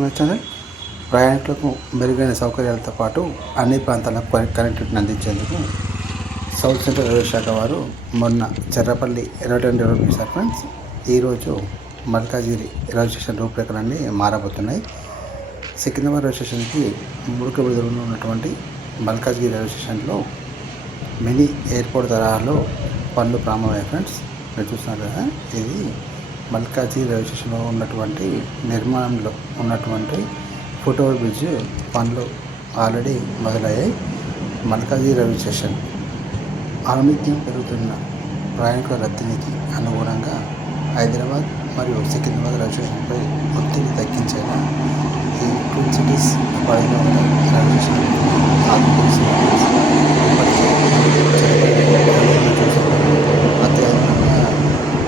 మన ఛానల్. ప్రయాణికులకు మెరుగైన సౌకర్యాలతో పాటు అన్ని ప్రాంతాలకు కనెక్టివిటీని అందించేందుకు సౌత్ సెంట్రల్ రైల్వే శాఖ వారు మొన్న చెర్రపల్లి రైల్వే డెవలప్మెంట్ చేశారు ఫ్రెండ్స్. ఈరోజు మల్కాజిగిరి రైల్వే స్టేషన్ రూపురేఖలన్నీ మారబోతున్నాయి. సికింద్రాబాద్ రైల్వే స్టేషన్కి 3 కిలోమీటర్ల దూరంలో ఉన్నటువంటి మల్కాజిగిరి రైల్వే స్టేషన్లో మినీ ఎయిర్పోర్ట్ తరహాలో పనులు ప్రారంభమయ్యాయి ఫ్రెండ్స్. మీరు చూస్తున్నారు కదా, ఇది మల్కాజిగిరి రైల్వే స్టేషన్లో ఉన్నటువంటి నిర్మాణంలో ఉన్నటువంటి ఫుట్ఓవర్ బ్రిడ్జ్ పనులు ఆల్రెడీ మొదలయ్యాయి. మల్కాజిగిరి రైల్వే స్టేషన్ అనునిత్యం పెరుగుతున్న ప్రయాణికుల రద్దీకి అనుగుణంగా హైదరాబాద్ మరియు సికింద్రాబాద్ రైల్వే స్టేషన్పై ఒత్తిడి తగ్గించేలా ఈ ట్విన్ సిటీస్ పరిధిలో ఉన్న రైల్వే స్టేషన్ అత్యాధునికంగా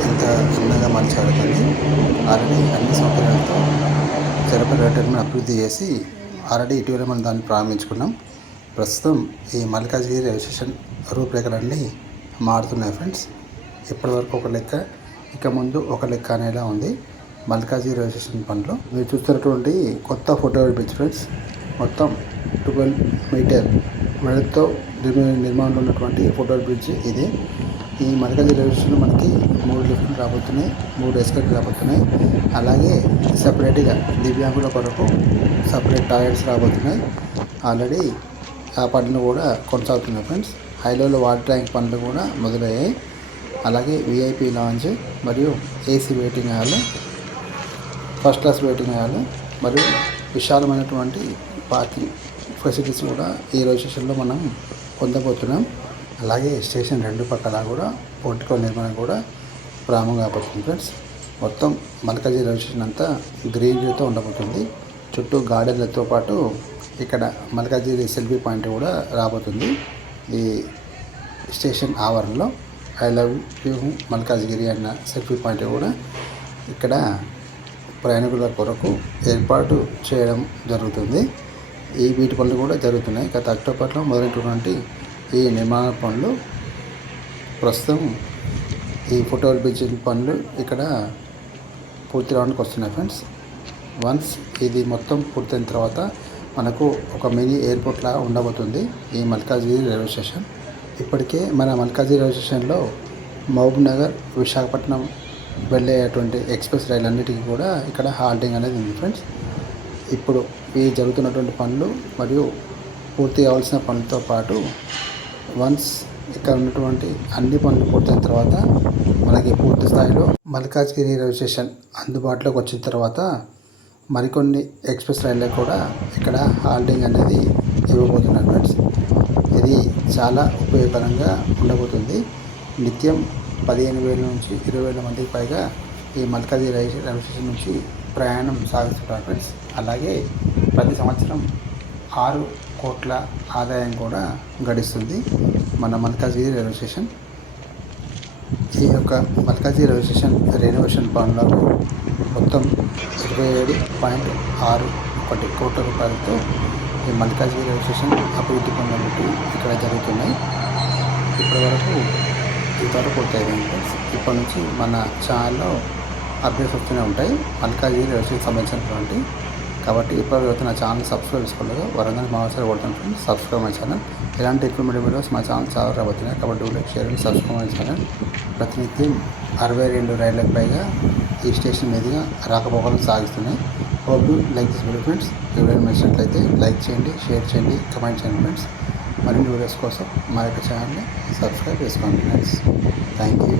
ఎంత చిన్నగా మార్చారు. కానీ ఆల్రెడీ అన్ని సౌకర్యాలతో చెరపల్లి రైల్వే టెర్మినల్ అభివృద్ధి చేసి ఆల్రెడీ ఇటీవల మనం దాన్ని ప్రారంభించుకున్నాం. ప్రస్తుతం ఈ మల్కాజిగిరి రైల్వే స్టేషన్ రూపురేఖలన్నీ మారుతున్నాయి ఫ్రెండ్స్. ఇప్పటివరకు ఒక లెక్క, ఇక ముందు ఒక లెక్క అనేలా ఉంది మల్కాజిగిరి రైల్వే స్టేషన్ పనులు. మీరు చూస్తున్నటువంటి కొత్త ఫుట్ఓవర్ బ్రిడ్జ్ ఫ్రెండ్స్, మొత్తం 12 మీటర్ వెడల్పుతో నిర్మాణంలో ఉన్నటువంటి ఫుట్ఓవర్ బ్రిడ్జ్ ఇది. ఈ మల్కాజిగిరి రైల్వే స్టేషన్లో మనకి 3 లిఫ్ట్లు రాబోతున్నాయి, 3 ఎస్కలేటర్లు రాబోతున్నాయి. అలాగే సపరేట్గా దివ్యాంగుల కొరకు సపరేట్ టాయిలెట్స్ రాబోతున్నాయి. ఆల్రెడీ ఆ పనులు కూడా కొనసాగుతున్నాయి ఫ్రెండ్స్. హైలోలో వాటర్ ట్యాంక్ పనులు కూడా మొదలయ్యాయి. అలాగే విఐపి లాంజ్ మరియు AC waiting hall, first class waiting hall మరియు విశాలమైనటువంటి పార్కింగ్ ఫెసిలిటీస్ కూడా ఈ రైల్వే స్టేషన్లో మనం పొందబోతున్నాం. అలాగే స్టేషన్ 2 పక్కల కూడా పోర్టికో నిర్మాణం కూడా ప్రారంభం కాబోతుంది ఫ్రెండ్స్. మొత్తం మల్కాజిగిరి రైల్వే స్టేషన్ అంతా గ్రీనరీతో ఉండబోతుంది. చుట్టూ గార్డెన్లతో పాటు ఇక్కడ మల్కాజిగిరి సెల్ఫీ పాయింట్ కూడా రాబోతుంది. ఈ స్టేషన్ ఆవరణలో ఐ లవ్ యూ మల్కాజిగిరి అన్న సెల్ఫీ పాయింట్ కూడా ఇక్కడ ప్రయాణికుల కొరకు ఏర్పాటు చేయడం జరుగుతుంది. ఈ వీటి పనులు కూడా జరుగుతున్నాయి. గత అక్టోబర్లో మొదలైనటువంటి ఈ నిర్మాణ పనులు ప్రస్తుతం ఈ ఫుట్ఓవర్ బ్రిడ్జ్ పనులు ఇక్కడ పూర్తి రావడానికి వస్తున్నాయి ఫ్రెండ్స్. వన్స్ ఇది మొత్తం పూర్తయిన తర్వాత మనకు ఒక మినీ ఎయిర్పోర్ట్ లాగా ఉండబోతుంది ఈ మల్కాజిగిరి రైల్వే స్టేషన్. ఇప్పటికే మన మల్కాజిగిరి రైల్వే స్టేషన్లో మహబూబ్ నగర్, విశాఖపట్నం వెళ్ళేటువంటి ఎక్స్ప్రెస్ రైలు అన్నిటికీ కూడా ఇక్కడ హాల్టింగ్ అనేది ఉంది ఫ్రెండ్స్. ఇప్పుడు ఈ జరుగుతున్నటువంటి పనులు మరియు పూర్తి కావాల్సిన పనులతో పాటు వన్స్ ఇక్కడ ఉన్నటువంటి అన్ని పనులు పూర్తయిన తర్వాత మనకి పూర్తి స్థాయిలో మల్కాజిగిరి రైల్వే స్టేషన్ అందుబాటులోకి వచ్చిన తర్వాత మరికొన్ని ఎక్స్ప్రెస్ రైళ్ళకు కూడా ఇక్కడ హాల్టింగ్ అనేది ఇవ్వబోతున్నారు ఫ్రెండ్స్. ఇది చాలా ఉపయోగకరంగా ఉండబోతుంది. నిత్యం 15,000 నుంచి 20,000 మందికి పైగా ఈ మల్కాజిగిరి రైల్వే స్టేషన్ నుంచి ప్రయాణం సాగిస్తున్నారు ఫ్రెండ్స్. అలాగే ప్రతి సంవత్సరం 6 కోట్ల ఆదాయం కూడా గడిస్తుంది మన మల్కాజిగిరి రైల్వే స్టేషన్. ఈ యొక్క మల్కాజిగిరి రైల్వే స్టేషన్ రెనోవేషన్ పనులకు మొత్తం 27.61 కోట్ల రూపాయలతో ఈ మల్కాజిగిరి రైల్వే స్టేషన్ అభివృద్ధి పనులు ఇక్కడ జరుగుతున్నాయి. ఇప్పటివరకు ఇంతవరకు పూర్తయింది ఫ్రెండ్స్. ఇప్పటి నుంచి మన ఛానల్లో అప్డేట్స్ వస్తూనే ఉంటాయి మల్కాజిగిరి రైల్వే స్టేషన్ సంబంధించినటువంటి. కాబట్టి ఇప్పటివరకు నా ఛానల్ సబ్స్క్రైబ్ చేసుకోలేదు, వరంగల్ మాసారి కొడుతున్నాను ఫ్రెండ్స్. Subscribe my channel. ఇలాంటి ఇన్ఫర్మేటివ్ వీడియోస్ మా ఛానల్ చాలా రాబోతున్నాయి. కాబట్టి like, share and subscribe my channel. ప్రతినిత్యం 62 రైళ్లకు పైగా ఈ స్టేషన్ మీదుగా రాకపోకలు సాగిస్తున్నాయి. Hope you like this video friends. ఈ వీడియో నచ్చినట్లయితే లైక్ చేయండి, షేర్ చేయండి, కమెంట్ చేయండి ఫ్రెండ్స్. మరిన్ని వీడియోస్ కోసం మా యొక్క ఛానల్ని సబ్స్క్రైబ్ చేసుకోండి ఫ్రెండ్స్. Thank you.